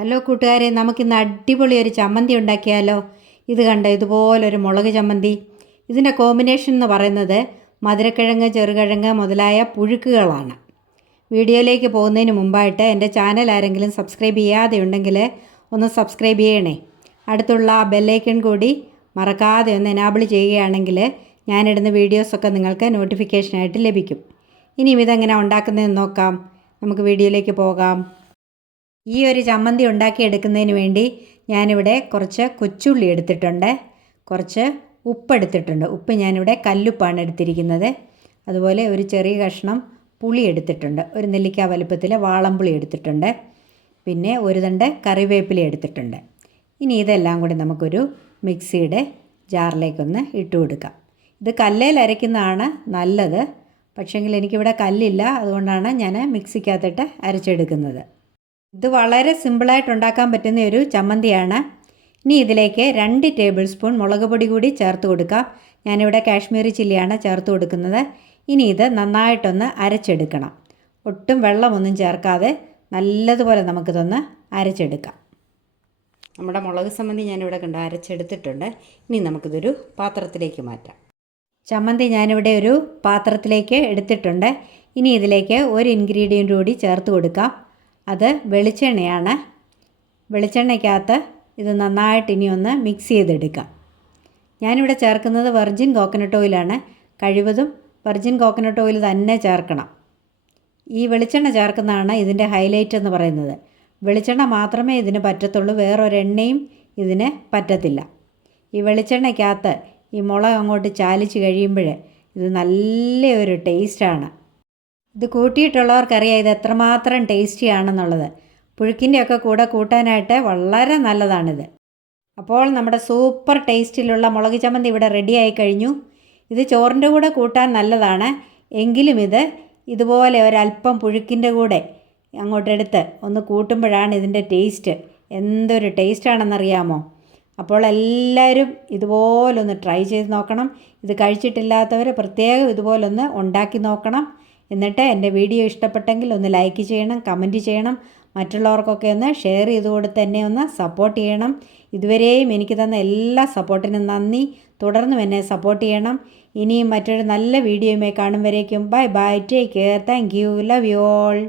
Hello കൂട്ടുകാരെ, നമുക്കിന്ന് അടിപൊളി ഒരു ചമ്മന്തി ഉണ്ടാക്കിയാലോ? ഇത് കണ്ടോ, ഇതുപോലൊരു മുളക് ചമ്മന്തി. ഇതിൻ്റെ കോമ്പിനേഷൻ എന്ന് പറയുന്നത് മധുരക്കിഴങ്ങ്, ചെറുകിഴങ്ങ് മുതലായ പുഴുക്കുകളാണ്. വീഡിയോയിലേക്ക് പോകുന്നതിന് മുമ്പായിട്ട് എൻ്റെ ചാനൽ ആരെങ്കിലും സബ്സ്ക്രൈബ് ചെയ്യാതെ ഉണ്ടെങ്കിൽ ഒന്ന് സബ്സ്ക്രൈബ് ചെയ്യണേ. അടുത്തുള്ള ആ ബെല്ലൈക്കൺ കൂടി മറക്കാതെ ഒന്ന് എനാബിൾ ചെയ്യുകയാണെങ്കിൽ ഞാനിടുന്ന വീഡിയോസൊക്കെ നിങ്ങൾക്ക് നോട്ടിഫിക്കേഷനായിട്ട് ലഭിക്കും. ഇനിയും ഇതെങ്ങനെ ഉണ്ടാക്കുന്നതെന്ന് നോക്കാം. നമുക്ക് വീഡിയോയിലേക്ക് പോകാം. ഈ ഒരു ചമ്മന്തി ഉണ്ടാക്കിയെടുക്കുന്നതിന് വേണ്ടി ഞാനിവിടെ കുറച്ച് കൊച്ചുള്ളി എടുത്തിട്ടുണ്ട്, കുറച്ച് ഉപ്പ് എടുത്തിട്ടുണ്ട്. ഉപ്പ് ഞാനിവിടെ കല്ലുപ്പാണ് എടുത്തിരിക്കുന്നത്. അതുപോലെ ഒരു ചെറിയ കഷ്ണം പുളി എടുത്തിട്ടുണ്ട്, ഒരു നെല്ലിക്ക വലുപ്പത്തിൽ വാളംപുളി എടുത്തിട്ടുണ്ട്. പിന്നെ ഒരു തണ്ട് കറിവേപ്പില എടുത്തിട്ടുണ്ട്. ഇനി ഇതെല്ലാം കൂടി നമുക്കൊരു മിക്സിയുടെ ജാറിലേക്കൊന്ന് ഇട്ട് കൊടുക്കാം. ഇത് കല്ലിൽ അരയ്ക്കുന്നതാണ് നല്ലത്, പക്ഷേങ്കിൽ എനിക്കിവിടെ കല്ലില്ല, അതുകൊണ്ടാണ് ഞാൻ മിക്സിക്കകത്തിട്ട് അരച്ചെടുക്കുന്നത്. ഇത് വളരെ സിമ്പിളായിട്ട് ഉണ്ടാക്കാൻ പറ്റുന്ന ഒരു ചമ്മന്തിയാണ്. ഇനി ഇതിലേക്ക് 2 ടേബിൾ സ്പൂൺ മുളക് പൊടി കൂടി ചേർത്ത് കൊടുക്കാം. ഞാനിവിടെ കാശ്മീരി ചില്ലിയാണ് ചേർത്ത് കൊടുക്കുന്നത്. ഇനി ഇത് നന്നായിട്ടൊന്ന് അരച്ചെടുക്കണം. ഒട്ടും വെള്ളമൊന്നും ചേർക്കാതെ നല്ലതുപോലെ നമുക്കിതൊന്ന് അരച്ചെടുക്കാം. നമ്മുടെ മുളക് ചമ്മന്തി ഞാനിവിടെ അരച്ചെടുത്തിട്ടുണ്ട്. ഇനി നമുക്കിതൊരു പാത്രത്തിലേക്ക് മാറ്റാം. ചമ്മന്തി ഞാനിവിടെ ഒരു പാത്രത്തിലേക്ക് എടുത്തിട്ടുണ്ട്. ഇനി ഇതിലേക്ക് ഒരു ഇൻഗ്രീഡിയൻ്റ് കൂടി ചേർത്ത് കൊടുക്കാം. അത് വെളിച്ചെണ്ണയാണ്. വെളിച്ചെണ്ണയ്ക്കകത്ത് ഇത് നന്നായിട്ട് ഇനി ഒന്ന് മിക്സ് ചെയ്തെടുക്കാം. ഞാനിവിടെ ചേർക്കുന്നത് വെർജിൻ കോക്കനട്ട് ഓയിലാണ്. കഴിവതും വെർജിൻ കോക്കനട്ട് ഓയിൽ തന്നെ ചേർക്കണം. ഈ വെളിച്ചെണ്ണ ചേർക്കുന്നതാണ് ഇതിൻ്റെ ഹൈലൈറ്റ് എന്ന് പറയുന്നത്. വെളിച്ചെണ്ണ മാത്രമേ ഇതിന് പറ്റത്തുള്ളൂ, വേറൊരെണ്ണയും ഇതിന് പറ്റത്തില്ല. ഈ വെളിച്ചെണ്ണയ്ക്കകത്ത് ഈ മുളക് അങ്ങോട്ട് ചാലിച്ച് കഴിയുമ്പോൾ ഇത് നല്ലൊരു ടേസ്റ്റാണ്. ഇത് കൂട്ടിയിട്ടുള്ളവർക്കറിയാം ഇത് എത്രമാത്രം ടേസ്റ്റി ആണെന്നുള്ളത്. പുഴുക്കിൻ്റെയൊക്കെ കൂടെ കൂട്ടാനായിട്ട് വളരെ നല്ലതാണിത്. അപ്പോൾ നമ്മുടെ സൂപ്പർ ടേസ്റ്റിലുള്ള മുളക് ചമ്മന്തി ഇവിടെ റെഡിയായി കഴിഞ്ഞു. ഇത് ചോറിൻ്റെ കൂടെ കൂട്ടാൻ നല്ലതാണ്. എങ്കിലും ഇതുപോലെ ഒരല്പം പുഴുക്കിൻ്റെ കൂടെ അങ്ങോട്ടെടുത്ത് ഒന്ന് കൂട്ടുമ്പോഴാണ് ഇതിൻ്റെ ടേസ്റ്റ്. എന്തൊരു ടേസ്റ്റാണെന്നറിയാമോ? അപ്പോൾ എല്ലാവരും ഇതുപോലൊന്ന് ട്രൈ ചെയ്ത് നോക്കണം. ഇത് കഴിച്ചിട്ടില്ലാത്തവർ പ്രത്യേകം ഇതുപോലൊന്ന് ഉണ്ടാക്കി നോക്കണം. എന്നിട്ട് എൻ്റെ വീഡിയോ ഇഷ്ടപ്പെട്ടെങ്കിൽ ഒന്ന് ലൈക്ക് ചെയ്യണം, കമൻറ്റ് ചെയ്യണം. മറ്റുള്ളവർക്കൊക്കെ ഒന്ന് ഷെയർ ചെയ്ത് കൊടുത്ത് എന്നെ ഒന്ന് സപ്പോർട്ട് ചെയ്യണം. ഇതുവരെയും എനിക്ക് തന്ന എല്ലാ സപ്പോർട്ടിനും നന്ദി. തുടർന്നും എന്നെ സപ്പോർട്ട് ചെയ്യണം. ഇനിയും മറ്റൊരു നല്ല വീഡിയോയുമായി കാണും വരേക്കും bye bye, take care, thank you, love you all.